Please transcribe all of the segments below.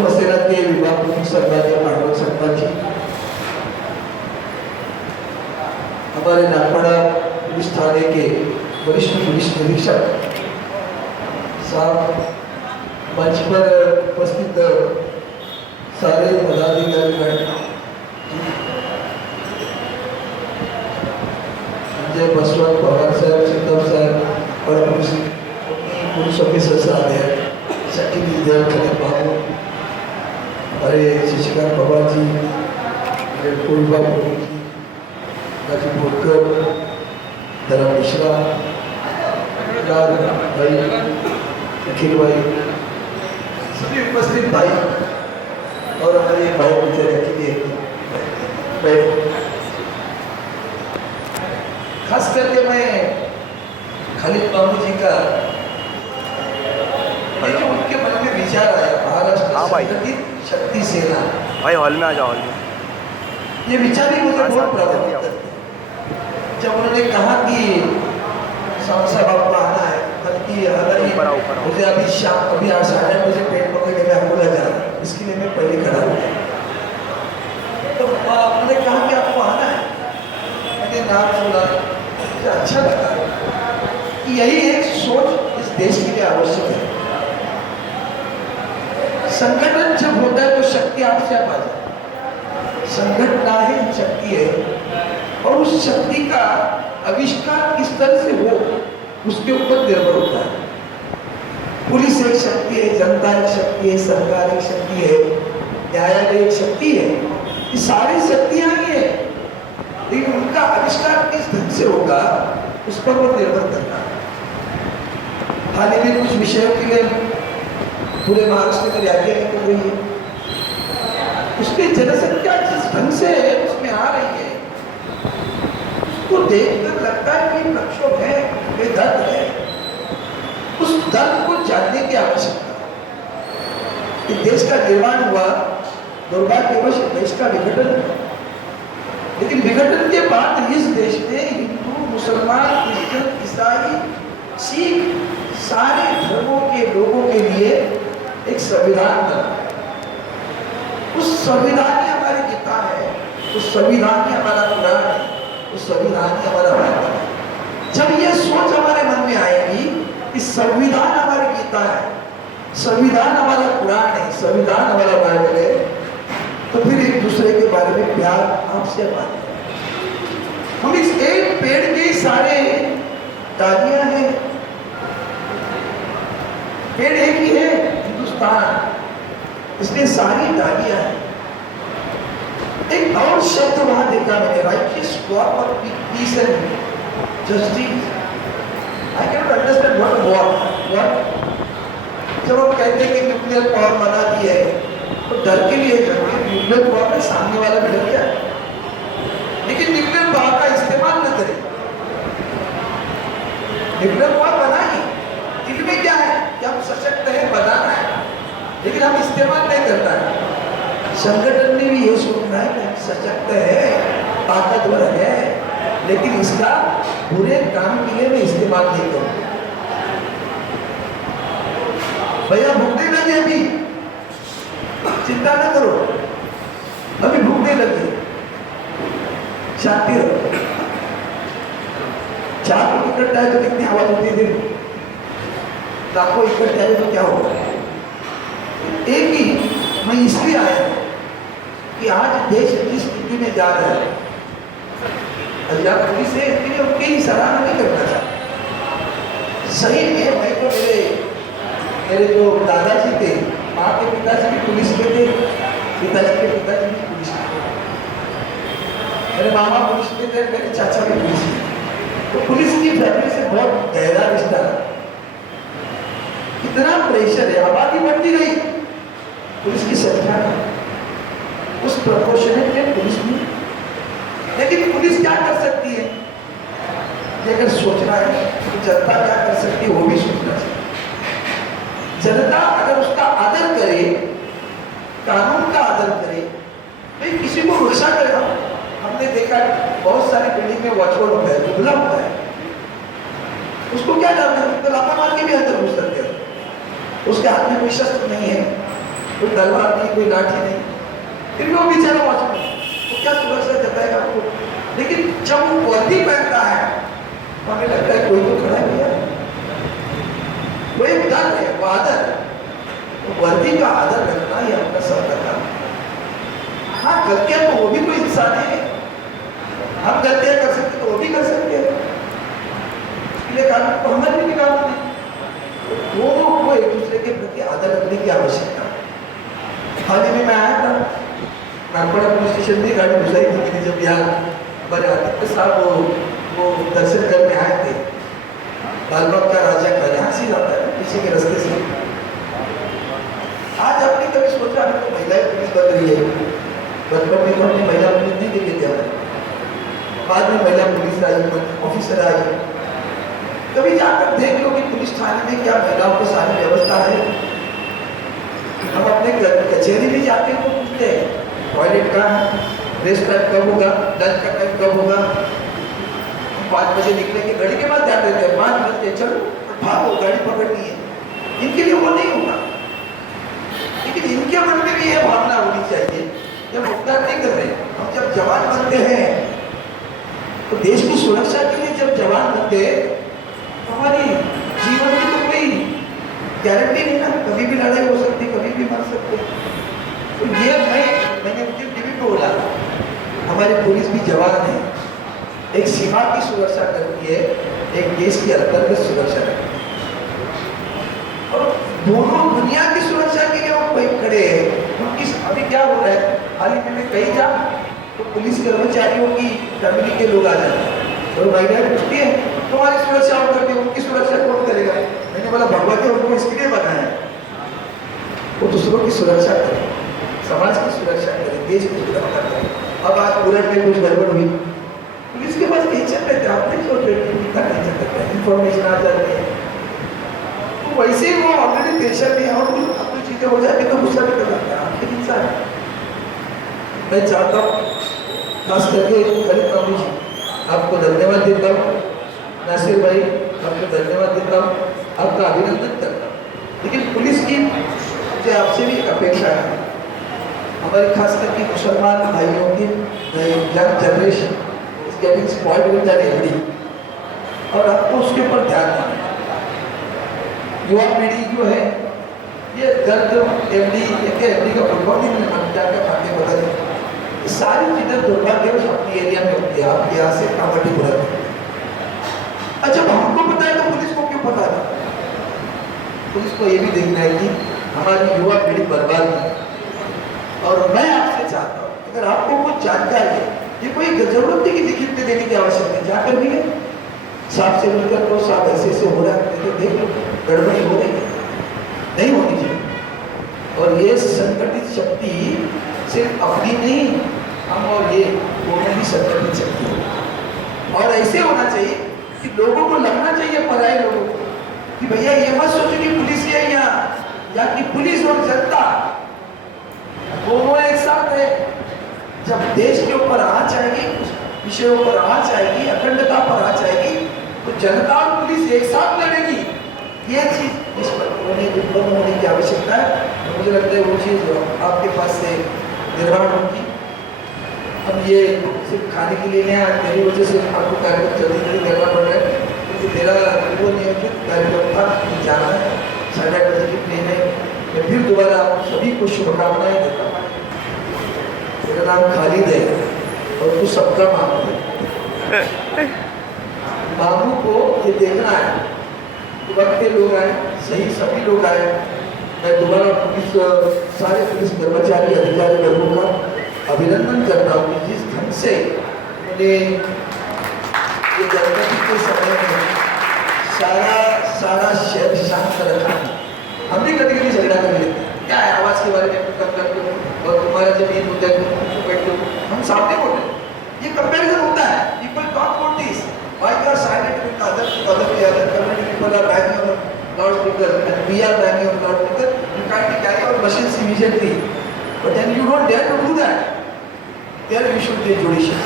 शिवसेना के विभाग प्रमुख सरदार भागवत सरकार जी, हमारे नागपाड़ा पुलिस थाने के वरिष्ठ पुलिस निरीक्षक साहब, मंच पर उपस्थित सारे पदाधिकारी, संजय बसवंत पवार साहब, सिद्धम साहब और पुलिस ऑफिसर साहब, सचिन विद्यार्थी बाबू, हमारे शशिकांत पवार जी, हमारे पूर्वा प्रभु जी, राजीव बोलकर, धर्म मिश्रा, भाई, अखिल भाई, सभी उपस्थित भाई और हमारे भाई बेचारे अखिल, खास करके मैं खालिद बाबू जी का जो उनके मन में विचार आया महाराष्ट्र संगठित शक्ति सेना, भाई हॉल में आ जाओ, हॉल में। ये विचार ही मुझे बहुत प्रभावित करते। जब उन्होंने कहा कि सांसद आपको आना है, बल्कि मुझे अभी आज 9:30 पेट पकड़ने में आपको लग जाना, इसके लिए मैं पहले खड़ा हूँ। तो उन्होंने कहा कि आपको आना है, मैंने नाम सुना, मुझे अच्छा लगा कि यही एक सोच इस देश के लिए आवश्यक है। संगठन जब होता है तो शक्ति आपसे आप आ जाए, संगठन ही शक्ति है और उस शक्ति का आविष्कार किस तरह से हो उसके ऊपर निर्भर होता है। पुलिस एक शक्ति है, जनता एक शक्ति है, सरकार एक शक्ति है, न्यायालय एक शक्ति है, ये सारी शक्तियां ही है, लेकिन उनका आविष्कार किस ढंग से होगा उस पर वो निर्भर करता है। हाल ही में कुछ विषयों के लिए पूरे महाराष्ट्र में रैलियां निकल रही है, उसकी जनसंख्या जिस ढंग से उसमें आ रही है उसको देखकर लगता है कि प्रक्षोभ है, ये दर्द है, उस दर्द को जानने की आवश्यकता है। कि देश का निर्माण हुआ, दुर्भाग्यवश देश का विघटन हुआ, लेकिन विघटन के बाद इस देश में हिंदू, मुसलमान, क्रिश्चियन, ईसाई, सिख सारे धर्मों के लोगों के लिए एक संविधान बना। उस संविधान ही हमारी गीता है, उस संविधान ही हमारा कुरान है, उस संविधान ही हमारा बाइबल है। जब ये सोच हमारे मन में आएगी कि संविधान हमारी गीता है, संविधान हमारा कुरान है, संविधान हमारा बाइबल है, तो फिर एक दूसरे के बारे में प्यार आपसे बात है। हम इस एक पेड़ के सारे डालियां हैं, पेड़ एक ही है हिंदुस्तान, इसमें सारी डालियां हैं। एक और शब्द वहां देखा मैंने, righteous war for piece and justice. I can not understand what war. जब हम कहते हैं कि न्यूक्लियर पावर बना दी है तो डर के लिए करते हैं, न्यूक्लियर पावर में सामने वाला भी डर गया, लेकिन न्यूक्लियर पावर का इस्तेमाल न करें। न्यूक्लियर पावर बनाई, दिल में क्या है कि हम सशक्त है, बनाना है, लेकिन हम इस्तेमाल नहीं करता है। संगठन ने भी ये सोचना है कि हम सशक्त है, ताकतवर है, लेकिन इसका बुरे काम के लिए मैं इस्तेमाल नहीं करूँ। भैया भूखने लगे, अभी चिंता न करो, अभी भूखने लगे, शांति रहो। चार लोग इकट्ठा है तो कितनी आवाज होती है, लाखों इकट्ठे आए तो क्या होगा। एक ही मैं इसलिए आया कि आज देश जिस स्थिति में जा रहा है, पंजाब पुलिस है, इसके लिए उनकी ही सराहना नहीं करना चाहता। सही है, मैं तो मेरे जो दादाजी थे, माँ के पिताजी भी पुलिस के थे, पिताजी के पिताजी भी पुलिस के थे, मेरे मामा पुलिस के थे, मेरे चाचा भी पुलिस के थे। तो पुलिस की फैमिली से बहुत गहरा रिश्ता है। इतना प्रेशर है, आबादी बढ़ती गई, पुलिस की संख्या उस प्रोपोर्शनेट में पुलिस में, लेकिन पुलिस क्या कर सकती है ये अगर सोचना है तो जनता क्या कर सकती है वो भी सोचना चाहिए। जनता अगर उसका आदर करे, कानून का आदर करे, भाई किसी को गुस्सा करे। हमने देखा बहुत सारी बिल्डिंग में वॉचवर्ड होता है, दुबला होता है, उसको क्या करना है, तो लापा मार के भी अंदर घुस सकते हो, उसके हाथ में कोई शस्त्र नहीं है, कोई तलवार नहीं, कोई लाठी नहीं, फिर भी वो बेचारा वॉचमैन वो क्या सुरक्षा जताएगा आपको। लेकिन जब वो वर्दी पहनता है तो हमें लगता है कोई तो खड़ा है भैया, वो एक डर है, वो आदर है। तो वर्दी का आदर रखना ही अपना सबका काम। हाँ, गलतियां तो वो भी कोई इंसान है, हम गलतियां कर सकते तो वो भी कर सकते हैं, इसलिए कानून को हमें भी निकालना नहीं। दोनों को एक दूसरे के प्रति आदर रखने की आवश्यकता है। हाल ही में मैं आया था नागपुर पुलिस स्टेशन में, गाड़ी घुसाई थी कि जब यहाँ हमारे आदित्य साहब वो दर्शन करने आए थे, लालबाग का राजा का यहाँ से जाता है पीछे के रास्ते से। आज आपने कभी सोचा है तो महिलाएं पुलिस बन रही है, बचपन में तो हमने महिला पुलिस नहीं देखे थे, बाद में महिला पुलिस आई, ऑफिसर आई। कभी जाकर देख लो कि पुलिस थाने में क्या महिलाओं को सारी व्यवस्था है। हम अपने कचहरी भी जाते हैं तो पूछते हैं टॉयलेट कहाँ है, रेस्ट टाइम कब होगा, लंच का टाइम कब होगा। 5 बजे निकलेंगे, घड़ी के बाद जाते थे, 5 बजे चलो भागो, गाड़ी पकड़नी है। इनके लिए वो नहीं होगा, लेकिन इनके मन में भी ये भावना होनी चाहिए जब भुगतान नहीं कर रहे। हम जब जवान बनते हैं तो देश की सुरक्षा के लिए जब जवान बनते हैं तो हमारी जीवन की तो कोई गारंटी नहीं ना, कभी भी लड़ाई हो सकती, कभी भी मर सकते। तो ये मैंने मुझे टीवी पे बोला, हमारे पुलिस भी जवान है, एक सीमा की सुरक्षा करती है, एक देश की अंतर्गत सुरक्षा करती है, और दोनों दुनिया की सुरक्षा के लिए वो खड़े हैं। उनकी अभी क्या हो रहा है, हाल ही में कहीं जा तो पुलिस कर्मचारियों की फैमिली के लोग आ जाते हैं, तो महिलाएं पूछती है तुम्हारी सुरक्षा और करके उनकी सुरक्षा कौन करेगा। मैंने बोला भगवान ने उनको इसके लिए बनाया है, वो दूसरों की सुरक्षा करे, समाज की सुरक्षा करे, देश की सुरक्षा करे। अब आज बुलेट में कुछ गड़बड़ हुई, पुलिस के पास टेंशन रहते हैं, आप नहीं सोच रहे कितना टेंशन रहता है, इंफॉर्मेशन आ जाती है, तो वैसे ही वो ऑलरेडी टेंशन में और कुछ चीजें हो जाएगी तो गुस्सा भी कर जाता है आखिर इंसान। मैं चाहता हूँ खास करके ललित बाबू जी आपको धन्यवाद देता हूँ, नासिर भाई आपको धन्यवाद देता हूँ, आपका अभिनंदन करता हूँ। लेकिन पुलिस की मुझे आपसे भी एक अपेक्षा है, हमारे खास करके मुसलमान भाइयों की young generation is getting spoiled with that every, और आपको उसके ऊपर ध्यान देना। युवा पीढ़ी जो है ये दर्द एमडी का फुटबॉल नहीं मिलता, क्या क्या खाते पता नहीं, सारी चीजें दुर्भाग्यवश अपनी एरिया में होती है, आपके यहाँ से कामटी बुरा। अच्छा, हमको पता है तो पुलिस को क्यों पता नहीं? पुलिस को ये भी देखना है कि हमारी युवा पीढ़ी बर्बाद नहीं। और मैं आपसे चाहता हूँ अगर आपको कुछ जानकारी है, ये कोई जरूरत नहीं कि लिखित में देने की आवश्यकता है, जाकर भी है साहब से मिलकर तो साहब ऐसे ऐसे हो रहा है तो देख लो, गड़बड़ी हो रही है, नहीं होनी चाहिए। और ये संगठित शक्ति सिर्फ अपनी नहीं, हम और ये दोनों भी संगठित शक्ति है। और ऐसे होना चाहिए कि लोगों को लगना चाहिए, पराए लोगों को, कि भैया ये मत सोचो कि पुलिस है या कि पुलिस और जनता दोनों एक साथ है। जब देश के ऊपर आंच आएगी, विषयों पर आंच आएगी, अखंडता पर आंच आएगी, तो जनता और पुलिस एक साथ लड़ेगी। ये चीज इस पर उत्पन्न होने की आवश्यकता है, तो मुझे लगता है वो चीज आपके पास से निर्माण होगी। अब ये सिर्फ खाने के लिए नहीं, मेरी वजह से आपको कार्यक्रम जल्दी जल्दी करना पड़ रहा है, क्योंकि मेरा वो नियमित कार्यक्रम था, जाना है 8:30 बजे की ट्रेन है। मैं फिर दोबारा आप सभी को शुभकामनाएं देता हूँ। मेरा नाम खालिद है और तू सबका मामू है। मामू को ये देखना है वक्त के लोग आए, सही सभी लोग आए। मैं दोबारा पुलिस सारे पुलिस कर्मचारी अधिकारी वर्गों का अभिनंदन करता हूँ कि जिस ढंग से उन्होंने ये गणतंत्र के समय में सारा शहर शांत रखा। हम भी कभी कभी झगड़ा कर लेते हैं, क्या है आवाज़ के बारे में कम कर दो और तुम्हारा जमीन मुद्दा बैठ दो, हम सामने बोल रहे, ये कंपेरिजन होता है। People talk about this, why you are silent with other community people are banging on loudspeaker and we are banging on loudspeaker, you can't carry our machines immediately, but then you don't dare to do that, there you should be judicious।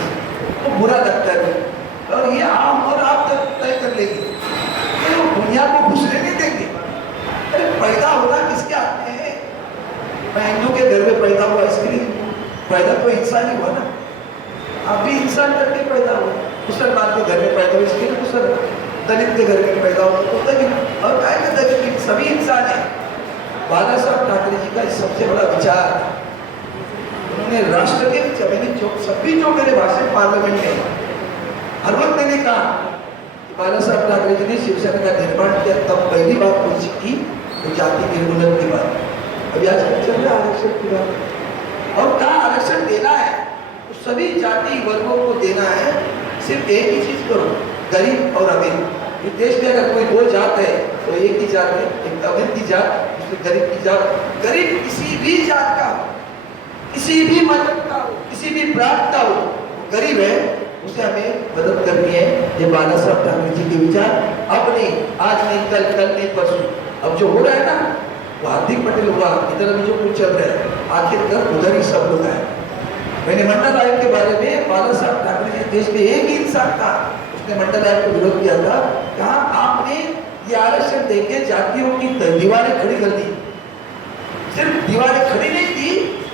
तो बुरा लगता है और ये आम और आप तक तय कर लेंगे, ये दुनिया को घुसने नहीं देंगे। अरे पैदा होना किसके हाथ में है? मैं पैदा तो इंसान ही हुआ ना, आप भी इंसान करके पैदा हो, मुसलमान के घर में पैदा हो इसके लिए मुसलमान, दलित के घर में पैदा हो तो दलित, और काय के दलित, सभी इंसान है। बाला साहब ठाकरे जी का सबसे बड़ा विचार, उन्होंने राष्ट्र के जमीनी जो सभी जो मेरे भाषण पार्लियामेंट में हर वक्त मैंने कहा कि बाला साहब ठाकरे जी ने शिवसेना का निर्माण किया, तब पहली बात पूछी थी तो जाति निर्मूलन की बात। अभी आजकल चल रहा है आरक्षण की बात, और कहा आरक्षण देना है तो सभी जाति वर्गों को देना है, सिर्फ एक ही चीज करो, गरीब और अमीर। इस देश में अगर कोई दो जात है तो एक ही जात है, एक अमीर की जात, दूसरी गरीब की जात। गरीब किसी भी जात का हो, किसी भी मजहब का हो, किसी भी प्रांत का हो, गरीब है, उसे हमें मदद करनी है। ये बाला साहब ठाकरे जी के विचार, अब नहीं, आज नहीं, कल, कल नहीं, परसों। अब जो हो रहा है ना, वो हार्दिक पटेल हुआ, इधर अभी जो कुछ चल रहा है, आखिरकार उधर ही सब लोग आए। मैंने मंडल आयोग के बारे में, बाला साहब ठाकरे जी देश में एक ही इंसान था, उसने मंडल आयोग को विरोध किया था, कहा आपने ये आरक्षण देके जातियों की दीवारें खड़ी कर दी। सिर्फ दीवारें खड़ी नहीं की,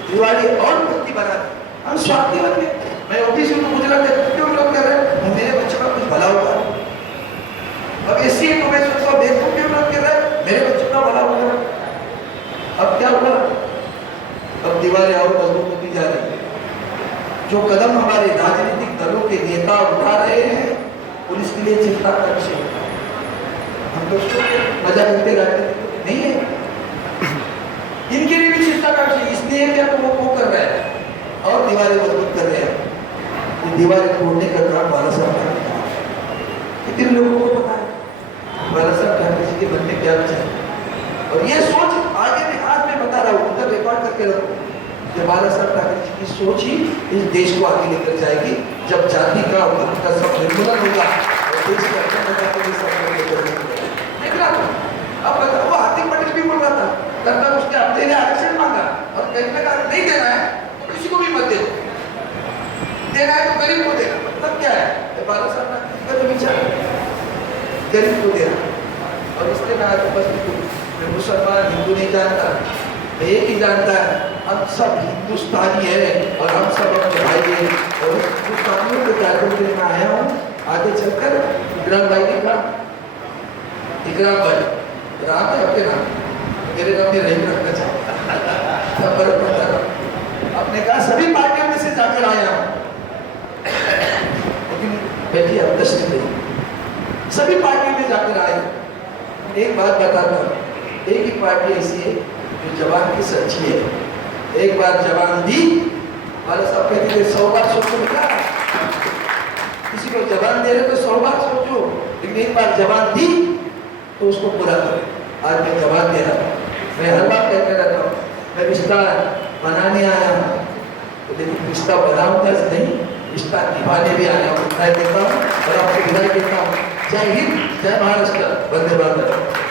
दीवारें और पक्की बना दी। हम स्वार्थी बन गए। मैं ऑफिस में गुजरात में क्यों विरोध कर रहे हैं, मेरे बच्चों का कुछ भला होगा। अब एससी को मैं सोचता हूँ, देखो क्यों विरोध कर रहे हैं, मेरे बच्चों का भला होगा। अब क्या हुआ, अब दीवारें और मजबूत होती जा रही है। जो कदम हमारे राजनीतिक दलों के नेता उठा रहे हैं, पुलिस के लिए चिंता का विषय होता है। हम लोग मजा करते रहते नहीं है, इनके लिए भी चिंता का विषय, इसलिए क्या वो कर रहे हैं और दीवारें मजबूत कर रहे हैं। ये दीवारें तोड़ने का काम बाला साहब ठाकरे का, कितने लोगों को पता है बाला साहब ठाकरे जी के मन में क्या विचार है। और ये सोच आगे मैं आज मैं बता रहा हूँ, उधर रिकॉर्ड करके रखो, कि बाला साहब ठाकरे जी की सोच ही इस देश को आगे लेकर जाएगी। जब जाति का सब निर्मूलन होगा और देश के देख रहा था। अब बताओ, वो हार्दिक पटेल भी बोल रहा था, तब तक उसने अपने लिए आरक्षण मांगा और कहीं ना कहा नहीं देना है तो किसी को भी मत दे, देना है तो गरीब को देना। मतलब क्या है, बाला साहब ठाकरे का तो विचार गरीब को देना। और इसलिए मैं आज उपस्थित, मैं मुसलमान हिंदू नहीं जानता, मैं एक ही जानता है, हम सब हिंदुस्तानी है और हम सब अपने भाई हैं। और हिंदुस्तानियों के कार्यक्रम के लिए मैं आया हूँ। आगे चलकर इकराम भाई ने कहा, इकराम भाई राम है आपके नाम, मेरे नाम में रहीम रखना चाहता फर्क पड़ता है। आपने कहा सभी पार्टियों में से जाकर आया हूँ, लेकिन बेटी अब दृष्टि नहीं, सभी पार्टियों में जाकर आए। एक बात बताता हूँ, एक ही पार्टी ऐसी है जो जवान की सच्ची है। एक बार जवान दी, बाला साहब कहते थे 100 बार सोचो बेटा, किसी को जवान दे रहे तो 100 बार सोचो, लेकिन एक बार जवान दी तो उसको पूरा करो। आज मैं जवाब दे रहा हूँ, मैं हर बार कहते रहता हूँ, मैं रिश्ता बनाने आया हूँ, तो लेकिन रिश्ता बनाऊंगा नहीं, रिश्ता निभाने भी आया हूँ। मैं कहता हूँ और आपको विदाई देता हूँ। जय हिंद, जय महाराष्ट्र, वंदे मातरम।